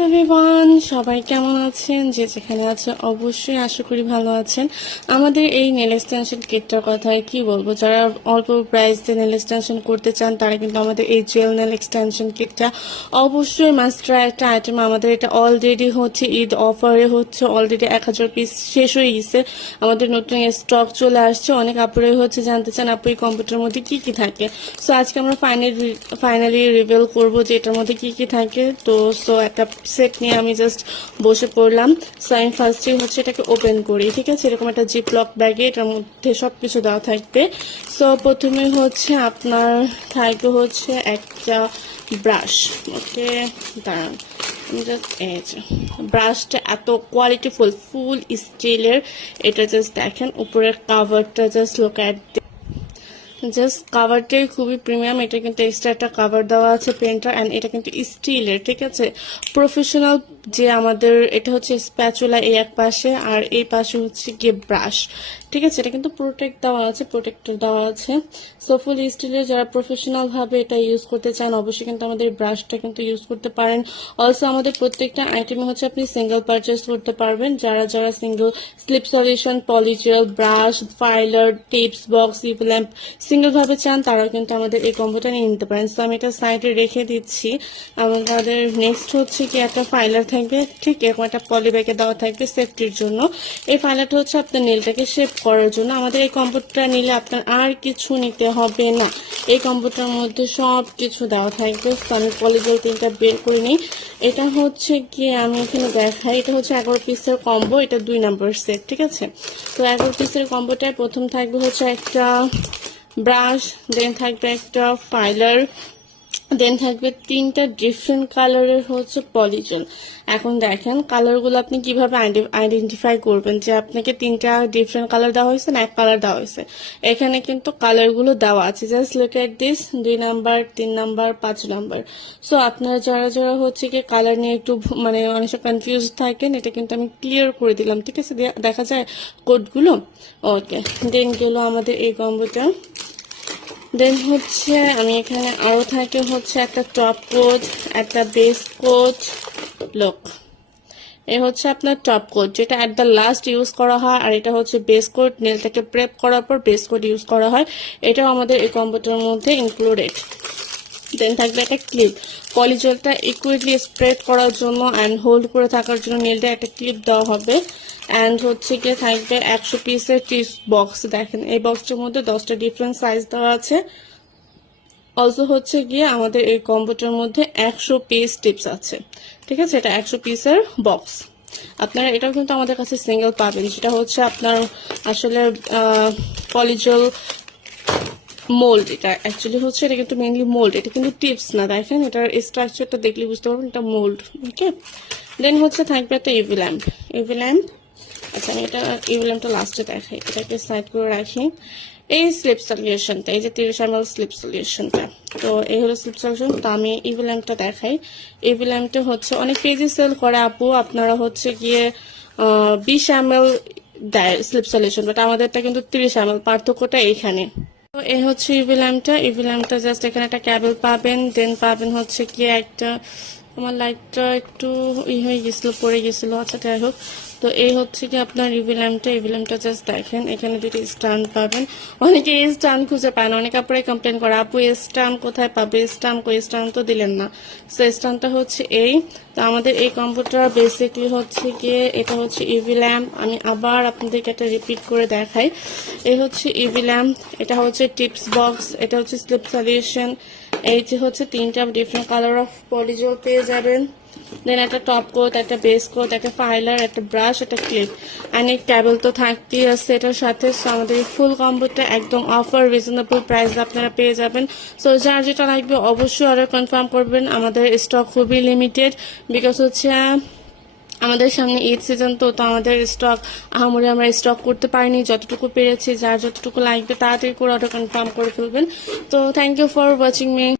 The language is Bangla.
এভরিওয়ান, সবাই কেমন আছেন? যে যেখানে আছে অবশ্যই আশা করি ভালো আছেন। আমাদের এই নেল এক্সটেনশন কিটটার কথায় কি বলবো, যারা অল্প প্রাইসে নেল এক্সটেনশন করতে চান তারা কিন্তু আমাদের এই জেল নেল এক্সটেনশন কিটটা অবশ্যই মাস্ট ট্রাই একটা আইটেম। আমাদের এটা অলরেডি হচ্ছে ঈদ অফারে হচ্ছে অলরেডি 1000 পিস শেষ হয়ে গেছে। আমাদের নতুন স্টক চলে আসছে। অনেক আপুরাই হচ্ছে জানতে চান আপু এই কম্পিউটারের মধ্যে কি কি থাকে। সো আজকে আমরা ফাইনালি রিভিল করবো যে এটার মধ্যে কি কি থাকে। তো সো একটা সেট নিয়ে আমি জাস্ট বসে পড়লাম। সো আমি ফার্স্টে হচ্ছে এটাকে ওপেন করি, ঠিক আছে। এরকম একটা জিপলক ব্যাগে এটার মধ্যে সবকিছু দেওয়া থাকবে। সো প্রথমে হচ্ছে আপনার থাকবে হচ্ছে একটা ব্রাশ। ওকে, দাঁড়ান, আমি জাস্ট এই যে ব্রাশটা এত কোয়ালিটিফুল, ফুল স্টিলের। এটা জাস্ট দেখেন উপরের কাভারটা, জাস্ট লুক অ্যাট জাস্ট কাভারটাই খুবই প্রিমিয়াম। এটা কিন্তু এক্সট্রা একটা কাভার দেওয়া আছে পেনটা, অ্যান্ড এটা কিন্তু স্টিলের, ঠিক আছে। প্রফেশনাল যে আমাদের এটা হচ্ছে স্প্যাচুলা এই এক পাশে, আর এই পাশে হচ্ছে গিয়ে ব্রাশ, ঠিক আছে। এটা কিন্তু প্রোটেক্টর দেওয়া আছে। সো ফুল স্টিলের, যারা প্রফেশনাল ভাবে এটা ইউজ করতে চান অবশ্যই কিন্তু আমাদের ব্রাশটা কিন্তু ইউজ করতে পারেন। অলসো আমাদের প্রত্যেকটা আইটেমে হচ্ছে আপনি সিঙ্গেল পারচেস করতে পারবেন। যারা single slip solution, polygel, brush, filer, tips box, ইভ ল্যাম্প সিঙ্গেল ভাবে চান তারাও কিন্তু আমাদের এই কম্বোটা নিয়ে নিতে পারেন। সো আমি এটা সাইডে রেখে দিচ্ছি। আমাদের নেক্সট হচ্ছে কি একটা ফাইলার থাকবে, ঠিক এরকম একটা পলি ব্যাগে দেওয়া থাকবে সেফটির জন্য। এই ফাইলারটা হচ্ছে আপনার নেলটাকে শেপ করার জন্য। আমাদের এই কম্বোটা নিলে আপনার আর কিছু নিতে হবে না। এই কম্বোটার মধ্যে সব কিছু দেওয়া থাকবে। সো আমি পলিজেল 3টা বের করে নিই। এটা হচ্ছে কি আমি এখানে দেখাই, এটা হচ্ছে 11 পিসের কম্বো। এটা 2 নাম্বার সেট, ঠিক আছে। তো 11 পিসের কম্বোটায় প্রথম থাকবে হচ্ছে একটা ব্রাশ, দেন থাকবে একটা ফাইলার, দেন থাকবে 3টা ডিফারেন্ট কালারের হচ্ছে পলিজেল। এখন দেখেন কালারগুলো আপনি কিভাবে আইডেন্টিফাই করবেন যে আপনাকে 3টা ডিফারেন্ট কালার দেওয়া হয়েছে না এক কালার দেওয়া হয়েছে। এখানে কিন্তু কালারগুলো দেওয়া আছে, just look at this. 2 number, 3 number, 5 number. So আপনারা যারা হচ্ছে কি কালার নিয়ে একটু মানে অনেক কনফিউজ থাকেন, এটা কিন্তু আমি ক্লিয়ার করে দিলাম, ঠিক আছে। দেখা যায় কোডগুলো। ওকে, দেন গেল আমাদের এই কম্বোটা। দেন হচ্ছে আমি এখানে আরো থাকে হচ্ছে একটা টপ কোট, একটা বেস কোট। লুক, এ হচ্ছে আপনার টপ কোট, যেটা অ্যাট দ্য লাস্ট ইউজ করা হয়, আর এটা হচ্ছে বেস কোট, নেলটাকে প্রেপ করার পর বেস কোট ইউজ করা হয়। এটাও আমাদের এই কম্বোটার মধ্যে ইনক্লুডেড। দেন থাকবে একটা ক্লিপ, পলিজেলটা ইকুইডলি স্প্রেড করার জন্য অ্যান্ড হোল্ড করে থাকার জন্য নেলটা একটা ক্লিপ দেওয়া হবে। অ্যান্ড হচ্ছে গিয়ে থাকবে 100 পিসের টিপস বক্স। দেখেন এই বক্সটার মধ্যে 10টা ডিফারেন্ট সাইজ দেওয়া আছে। অলসো হচ্ছে গিয়ে আমাদের এই কম্বোটার মধ্যে 100 পিস টিপস আছে, ঠিক আছে। এটা 100 পিসের বক্স। আপনারা এটাও কিন্তু আমাদের কাছে সিঙ্গেল পাবেন, যেটা হচ্ছে আপনার আসলে পলিজেল মোল্ড। এটা অ্যাকচুয়ালি হচ্ছে, এটা কিন্তু মেইনলি মোল্ড, এটা কিন্তু টিপস না। দেখেন এটার স্ট্রাকচারটা দেখলে বুঝতে পারবেন এটা মোল্ড। ওকে, দেন হচ্ছে থাকবে একটা ইভি ল্যাম্প। আচ্ছা, আমি এটা ইভি ল্যাম্পটা লাস্টে দেখাই, এটাকে সাইড করে রাখি। এই স্লিপ সলিউশনটা, এই যে 30 ml স্লিপ সলিউশনটা, তো এই হলো স্লিপ সলিউশন। তো আমি ইভি ল্যাম্পটা দেখাই। ইভি ল্যাম্পটা হচ্ছে অনেক পেজে সেল করে আপু, আপনারা হচ্ছে গিয়ে 20 ml দেয় স্লিপ সলিউশন, বাট আমাদেরটা কিন্তু 30 ml। পার্থক্যটা এইখানে। তো এই হচ্ছে ইভি ল্যাম্পটা জাস্ট এখানে একটা ক্যাবেল পাবেন, দেন পাবেন হচ্ছে কি একটা, আমার লাইটটা একটু হয়ে গেছিল, পড়ে গেছিল, আচ্ছা যাই হোক। তো এই হচ্ছে কি আপনার ইভি ল্যাম্পটা জাস্ট দেখেন এখানে 2টি স্ট্যান্ড পাবেন। অনেকে এই স্ট্যান্ড খুঁজে পায় না, অনেকে আপনারা কমপ্লেন করে আপু এই স্ট্যান্ড কোথায় পাবে, স্ট্যান্ড তো দিলেন না। সো স্ট্যান্ডটা হচ্ছে এই। তো আমাদের এই কম্পিউটার বেসিকলি হচ্ছে গিয়ে এটা হচ্ছে ইভি ল্যাম্প। আমি আবার আপনাদেরকে একটা রিপিট করে দেখাই। এই হচ্ছে ইভি ল্যাম্প, এটা হচ্ছে টিপস বক্স, এটা হচ্ছে স্লিপ সলিউশন। এই যে হচ্ছে 3টা ডিফারেন্ট কালার অফ পলিজেল পেয়ে যাবেন। দেন একটা টপ কোট, একটা বেস কোট, একটা ফাইলার, একটা ব্রাশ, একটা ক্লিপ, অ্যান্ড এই ক্যাবেল তো থাকতেই আছে এটার সাথে। সো আমাদের এই ফুল কম্বোটা একদম অফার রিজনেবল প্রাইস আপনারা পেয়ে যাবেন। সো যার যেটা লাগবে অবশ্যই অর্ডার কনফার্ম করবেন। আমাদের স্টক খুবই লিমিটেড, বিকজ হচ্ছে আমাদের সামনে ঈদ সিজন, তো আমাদের স্টক আহামরি আমরা স্টক করতে পারিনি, যতটুকু পেরেছি। যার যতটুকু লাগবে তাড়াতাড়ি করে অর্ডার কনফার্ম করে ফেলবেন। তো thank you for watching me.